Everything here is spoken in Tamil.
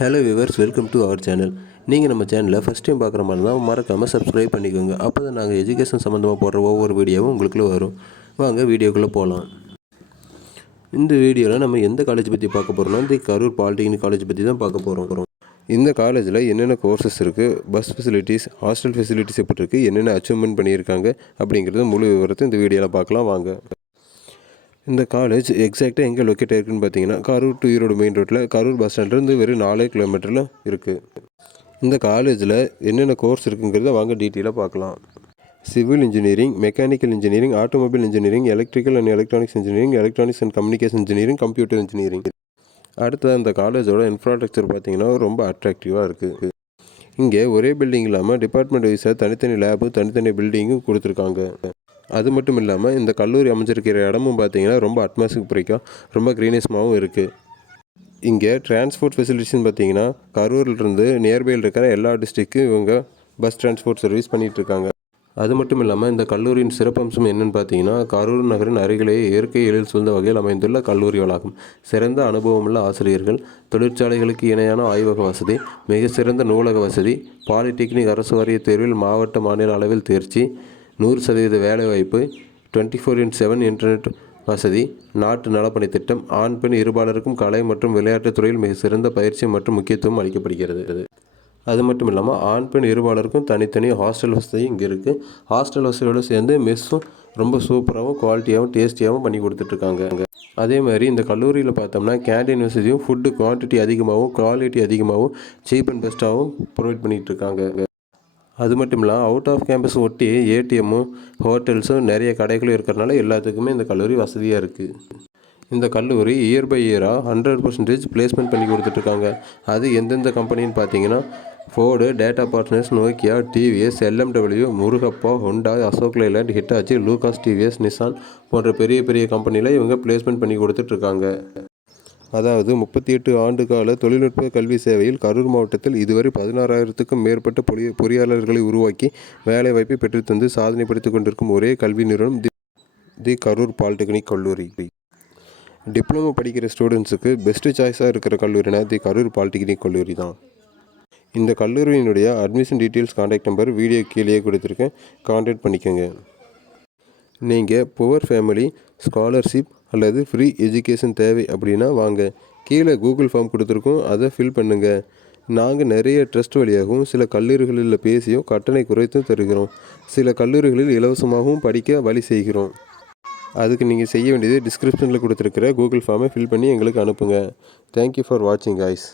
Hello viewers welcome to our channel நீங்கள் நம்ம சேனலில் ஃபஸ்ட் டைம் பார்க்குற மாதிரி தான் மறக்காமல் சப்ஸ்கிரைப் பண்ணிக்கோங்க. அப்போ தான் நாங்கள் எஜுகேஷன் சம்மந்தமாக போடுற ஒவ்வொரு வீடியோவும் உங்களுக்குள்ளே வரும். வாங்க வீடியோக்குள்ளே போகலாம் இந்த வீடியோவில் நம்ம எந்த காலேஜ் பற்றி பார்க்க போகிறோம்னா இந்த கரூர் பாலிடெக்னிக் காலேஜ் பற்றி தான் பார்க்க போகிறோம் இந்த காலேஜில் என்னென்ன கோர்சஸ் இருக்குது பஸ் ஃபெசிலிட்டிஸ் ஹாஸ்டல் ஃபெசிலிட்டிஸ் எப்படி இருக்குது என்னென்ன அச்சீவ்மெண்ட் பண்ணியிருக்காங்க அப்படிங்கிறது முழு விவரத்தை இந்த வீடியோவில் பார்க்கலாம். வாங்க. இந்த காலேஜ் எக்ஸாக்டாக எங்கே லொக்கேட் இருக்குன்னு பார்த்தீங்கன்னா கரூர் டு ஈரோடு மெயின் ரோட்டில் கரூர் பஸ் ஸ்டாண்ட்லேருந்து வெறும் நாலே கிலோமீட்டரில் இருக்குது இந்த காலேஜில் என்னென்ன கோர்ஸ் இருக்குங்கிறத வாங்க டீட்டெயிலாக பார்க்கலாம் civil engineering mechanical engineering automobile engineering electrical and electronics engineering electronics and communication engineering computer engineering அடுத்தது இந்த காலேஜோட இன்ஃப்ராஸ்ட்ரக்சர் பார்த்தீங்கன்னா ரொம்ப அட்ராக்டிவாக இருக்குது இங்கே ஒரே பில்டிங் இல்லாமல் டிபார்ட்மெண்ட் வைஸாக தனித்தனி லேபு தனித்தனி பில்டிங்கும் கொடுத்துருக்காங்க. அது மட்டும் இல்லாமல் இந்த கல்லூரி அமைஞ்சிருக்கிற இடமும் பார்த்தீங்கன்னா ரொம்ப அட்மாஸ்பிக் பிடிக்கும். ரொம்ப க்ரீனிஸ்மாகவும் இருக்குது இங்கே டிரான்ஸ்போர்ட் ஃபெசிலிட்டிஸ்னு பார்த்தீங்கன்னா கரூர்லேருந்து நியர்பையில் இருக்கிற எல்லா டிஸ்ட்ரிக்கும் இவங்க பஸ் டிரான்ஸ்போர்ட் சர்வீஸ் பண்ணிகிட்டு இருக்காங்க. அது மட்டும் இல்லாமல் இந்த கல்லூரியின் சிறப்பம்சம் என்னென்னு பார்த்தீங்கன்னா கரூர் நகரின் அருகிலேயே இயற்கை எழில் சூழ்ந்த வகையில் அமைந்துள்ள கல்லூரி வளாகம். சிறந்த அனுபவமுள்ள ஆசிரியர்கள் தொழிற்சாலைகளுக்கு இணையான ஆய்வக வசதி மிக சிறந்த நூலக வசதி பாலிடெக்னிக் அரசு வாரிய தேர்வில் மாவட்ட மாநில அளவில் தேர்ச்சி நூறு சதவீத வேலைவாய்ப்பு twenty four into seven internet வசதி நாட்டு நலப்பணி திட்டம் ஆண் பெண் இருபாலருக்கும் கலை மற்றும் விளையாட்டுத் துறையில் மிக சிறந்த பயிற்சி மற்றும் முக்கியத்துவம் அளிக்கப்படுகிறது. அது மட்டும் இல்லாமல் ஆண் பெண் இருபாலருக்கும் தனித்தனி ஹாஸ்டல் வசதி இங்கே இருக்குது ஹாஸ்டல் வசதியோடு சேர்ந்து மெஸ்ஸும் ரொம்ப சூப்பராகவும் குவாலிட்டியாகவும் டேஸ்டியாகவும் பண்ணி கொடுத்துட்ருக்காங்க. அதே மாதிரி இந்த கல்லூரியில் பார்த்தோம்னா கேண்டீன் வசதியும் ஃபுட்டு குவான்டிட்டி அதிகமாகவும் குவாலிட்டி அதிகமாகவும் சீப் அண்ட் பெஸ்ட்டாகவும் ப்ரொவைட் பண்ணிகிட்டு இருக்காங்க அது மட்டும் இல்லாமல் அவுட் ஆஃப் கேம்பஸ் ஒட்டி ஏடிஎம்மும் ஹோட்டல்ஸும் நிறைய கடைகளும் இருக்கிறனால எல்லாத்துக்குமே இந்த கல்லூரி வசதியாக இருக்குது இந்த கல்லூரி இயர் பை இயராக ஹண்ட்ரட் பர்சன்டேஜ் பிளேஸ்மெண்ட் பண்ணி கொடுத்துட்ருக்காங்க. அது எந்தெந்த கம்பெனின்னு பார்த்தீங்கன்னா Ford data partners Nokia TVS LMW Murugappa Honda Ashok Leyland Hitachi Lucas TVS Nissan போன்ற பெரிய பெரிய கம்பெனியில் இவங்க பிளேஸ்மெண்ட் பண்ணி கொடுத்துட்ருக்காங்க. அதாவது முப்பத்தி எட்டு ஆண்டு கால தொழில்நுட்ப கல்வி சேவையில் கரூர் மாவட்டத்தில் இதுவரை பதினாறாயிரத்துக்கும் மேற்பட்ட பொறிய பொறியாளர்களை உருவாக்கி வேலை வாய்ப்பை பெற்றுத்தந்து சாதனை படுத்திக் கொண்டிருக்கும் ஒரே கல்வி நிறுவனம் தி தி கரூர் பாலிடெக்னிக் கல்லூரி. டிப்ளமோ படிக்கிற ஸ்டூடெண்ட்ஸுக்கு பெஸ்ட்டு சாய்ஸாக இருக்கிற கல்லூரினா தி கரூர் பாலிடெக்னிக் கல்லூரி தான். இந்த கல்லூரியினுடைய admission details contact number video கீழேயே கொடுத்துருக்கேன். காண்டாக்ட் பண்ணிக்கோங்க. நீங்கள் புவர் ஃபேமிலி ஸ்காலர்ஷிப் அல்லது ஃப்ரீ எஜுகேஷன் தேவை அப்படின்னா வாங்க. கீழே கூகுள் ஃபார்ம் கொடுத்துருக்கோம். அதை ஃபில் பண்ணுங்கள் நாங்கள் நிறைய ட்ரஸ்ட் வழியாகவும் சில கல்லூரிகளில் பேசியும் கட்டணை குறைத்தும் தருகிறோம். சில கல்லூரிகளில் இலவசமாகவும் படிக்க வழி செய்கிறோம். அதுக்கு நீங்கள் செய்ய வேண்டியது டிஸ்கிரிப்ஷனில் கொடுத்துருக்கிற கூகுள் ஃபார்மை ஃபில் பண்ணி எங்களுக்கு அனுப்புங்க. தேங்க்யூ ஃபார் வாட்சிங் காய்ஸ்